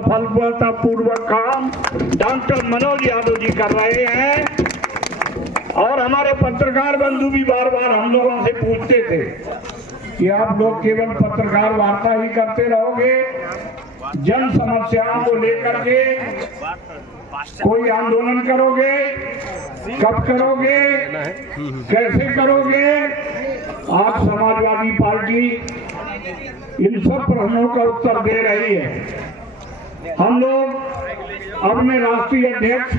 सफलतापूर्वक काम डॉक्टर मनोज यादव जी कर रहे हैं। और हमारे पत्रकार बंधु भी बार बार हम लोगों से पूछते थे कि आप लोग केवल पत्रकार वार्ता ही करते रहोगे, जन समस्याओं को लेकर के कोई आंदोलन करोगे, कब करोगे, कैसे करोगे? आप समाजवादी पार्टी इन सब प्रश्नों का उत्तर दे रही है। हम लोग अपने राष्ट्रीय अध्यक्ष,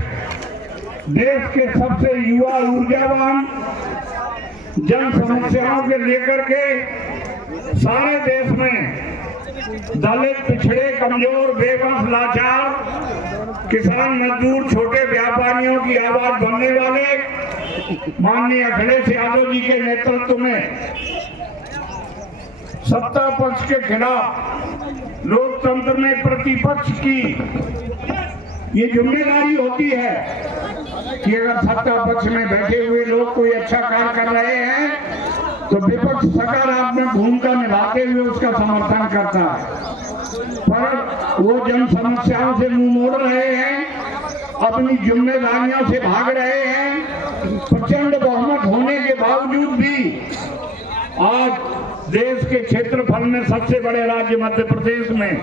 देश के सबसे युवा ऊर्जावान, जन समस्याओं के लेकर के सारे देश में दलित, पिछड़े, कमजोर, बेबस, लाचार, किसान, मजदूर, छोटे व्यापारियों की आवाज बनने वाले माननीय अखिलेश यादव जी के नेतृत्व में सत्ता पक्ष के खिलाफ लोकतंत्र में प्रतिपक्ष की ये जिम्मेदारी होती है कि अगर सत्ता पक्ष में बैठे हुए लोग कोई अच्छा कार्य कर रहे हैं तो विपक्ष सकारात्मक भूमिका निभाते हुए उसका समर्थन करता है। पर वो जन समस्याओं से मुंह मोड़ रहे हैं, अपनी जिम्मेदारियों से भाग रहे हैं। प्रचंड बहुमत होने के बावजूद भी आज देश के क्षेत्रफल में सबसे बड़े राज्य मध्य प्रदेश में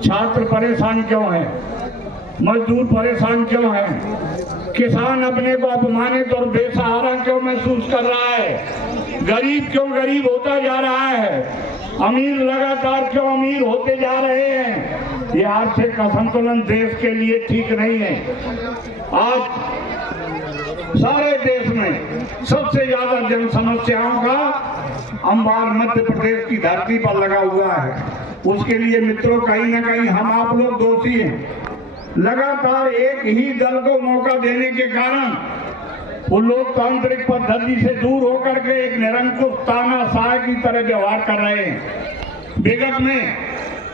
छात्र परेशान क्यों है, मजदूर परेशान क्यों है, किसान अपने को अपमानित और बेसहारा क्यों महसूस कर रहा है, गरीब क्यों गरीब होता जा रहा है, अमीर लगातार क्यों अमीर होते जा रहे हैं? ये आर्थिक असंतुलन देश के लिए ठीक नहीं है। आज सारे देश में सबसे ज्यादा जन समस्याओं का अंबार मध्य प्रदेश की धरती पर लगा हुआ है। उसके लिए मित्रों कहीं ना कहीं हम आप लोग दोषी हैं। लगातार एक ही दल को मौका देने के कारण वो लोकतांत्रिक पद्धति से दूर होकर के एक निरंकुश तानाशाह की तरह व्यवहार कर रहे हैं। विगत में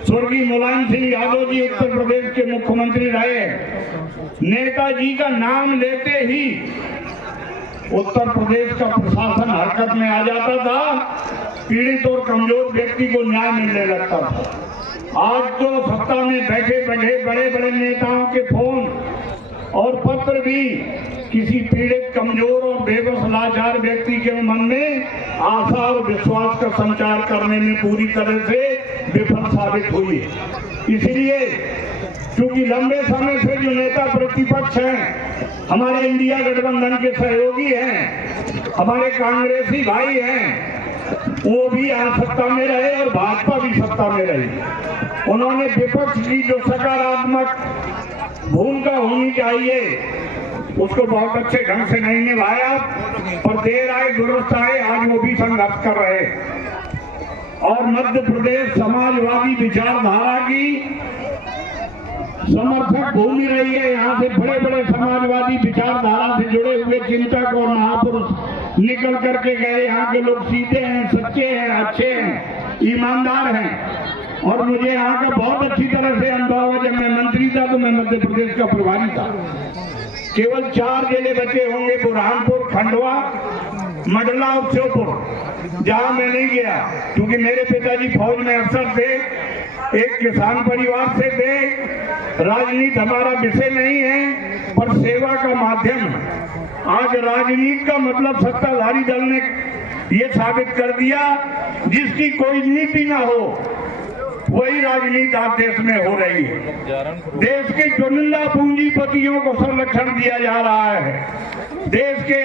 स्वर्गीय मुलायम सिंह यादव जी उत्तर प्रदेश के मुख्यमंत्री रहे। नेताजी का नाम लेते ही उत्तर प्रदेश का प्रशासन हरकत में आ जाता था, पीड़ित और कमजोर व्यक्ति को न्याय मिलने लगता था। आज तो सत्ता में बैठे बैठे बड़े बड़े नेताओं के फोन और पत्र भी किसी पीड़ित, कमजोर और बेबस, लाचार व्यक्ति के मन में आशा और विश्वास का संचार करने में पूरी तरह से विफल साबित हुई। इसलिए क्योंकि लंबे समय से जो नेता प्रतिपक्ष हैं, हमारे इंडिया गठबंधन के सहयोगी हैं, हमारे कांग्रेसी भाई हैं, वो भी आज सत्ता में रहे और भाजपा भी सत्ता में रही। उन्होंने विपक्ष की जो सकारात्मक भूमिका होनी चाहिए उसको बहुत अच्छे ढंग से नहीं निभाया, पर देर आए दुरुस्त आए, आज वो भी संघर्ष कर रहे। और मध्य प्रदेश समाजवादी विचारधारा की समर्थक भूमि रही है। यहाँ से बड़े बड़े समाजवादी विचारधारा से जुड़े हुए चिंतक और महापुरुष निकल करके गए। यहाँ के लोग सीधे हैं, सच्चे हैं, अच्छे हैं, ईमानदार हैं। और मुझे यहाँ का बहुत अच्छी तरह से अनुभव है। जब मैं मंत्री था तो मैं मध्य प्रदेश का प्रभारी था। केवल 4 जिले बचे होंगे, बुरहानपुर, खंडवा, मंडला और श्योपुर, जहाँ मैं नहीं गया क्योंकि मेरे पिताजी फौज में अफसर थे, एक किसान परिवार से थे। राजनीति हमारा विषय नहीं है पर सेवा का माध्यम है। आज राजनीति का मतलब सत्ताधारी दल ने ये साबित कर दिया, जिसकी कोई नीति ना हो वही राजनीति आज देश में हो रही है। देश के चुनिंदा पूंजीपतियों को संरक्षण दिया जा रहा है। देश के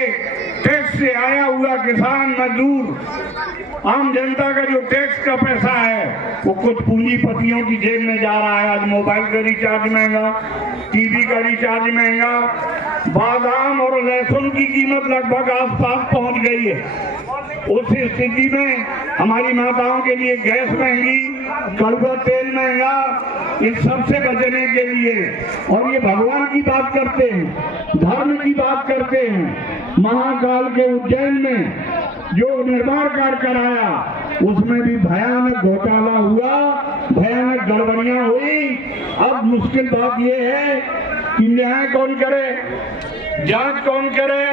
टैक्स से आया हुआ किसान, मजदूर, आम जनता का जो टैक्स का पैसा है वो कुछ पूंजीपतियों की जेब में जा रहा है। आज मोबाइल का रिचार्ज महंगा, टीवी का रिचार्ज महंगा, बादाम और लहसुन की कीमत लगभग आसपास पहुंच गई है। उस स्थिति में हमारी माताओं के लिए गैस महंगी, कड़वा तेल महंगा, इस सब से बचने के लिए, और ये भगवान की बात करते हैं, धर्म की बात करते हैं। महाकाल के उज्जैन में जो निर्माण कार्य कराया उसमें भी भयानक घोटाला हुआ, भयानक गड़बड़ियां हुई। अब मुश्किल बात यह है कि न्याय कौन करे, जांच कौन करे?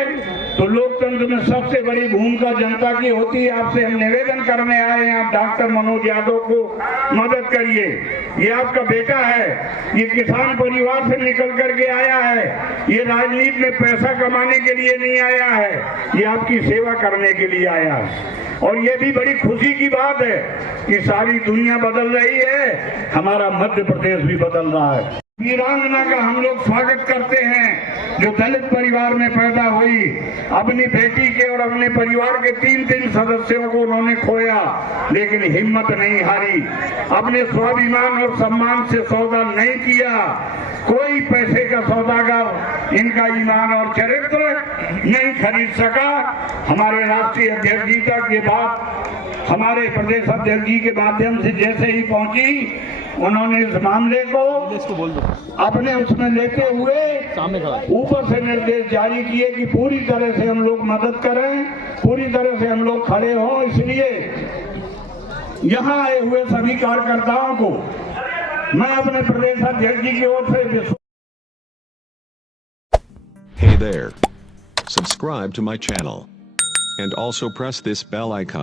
तो लोकतंत्र में सबसे बड़ी भूमिका जनता की होती है। आपसे हम निवेदन करने आए हैं, आप डॉक्टर मनोज यादव को मदद करिए। ये आपका बेटा है, ये किसान परिवार से निकल करके आया है, ये राजनीति में पैसा कमाने के लिए नहीं आया है, ये आपकी सेवा करने के लिए आया है। और ये भी बड़ी खुशी की बात है कि सारी दुनिया बदल रही है, हमारा मध्य प्रदेश भी बदल रहा है। वीरांगना का हम लोग स्वागत करते हैं जो दलित परिवार में पैदा हुई, अपनी बेटी के और अपने परिवार के 3 सदस्यों को उन्होंने खोया, लेकिन हिम्मत नहीं हारी, अपने स्वाभिमान और सम्मान से सौदा नहीं किया। कोई पैसे का सौदागर इनका ईमान और चरित्र नहीं खरीद सका। हमारे राष्ट्रीय अध्यक्ष जी तक ये बात हमारे प्रदेश अध्यक्ष जी के माध्यम से जैसे ही पहुंची, उन्होंने इस मामले को अपने उसमें लेते हुए ऊपर से निर्देश जारी किए कि पूरी तरह से हम लोग मदद करें, पूरी तरह से हम लोग खड़े हों। इसलिए यहाँ आए हुए सभी कार्यकर्ताओं को मैं अपने प्रदेश अध्यक्ष जी की ओर से Hey there. Subscribe to my channel. And also press this bell icon.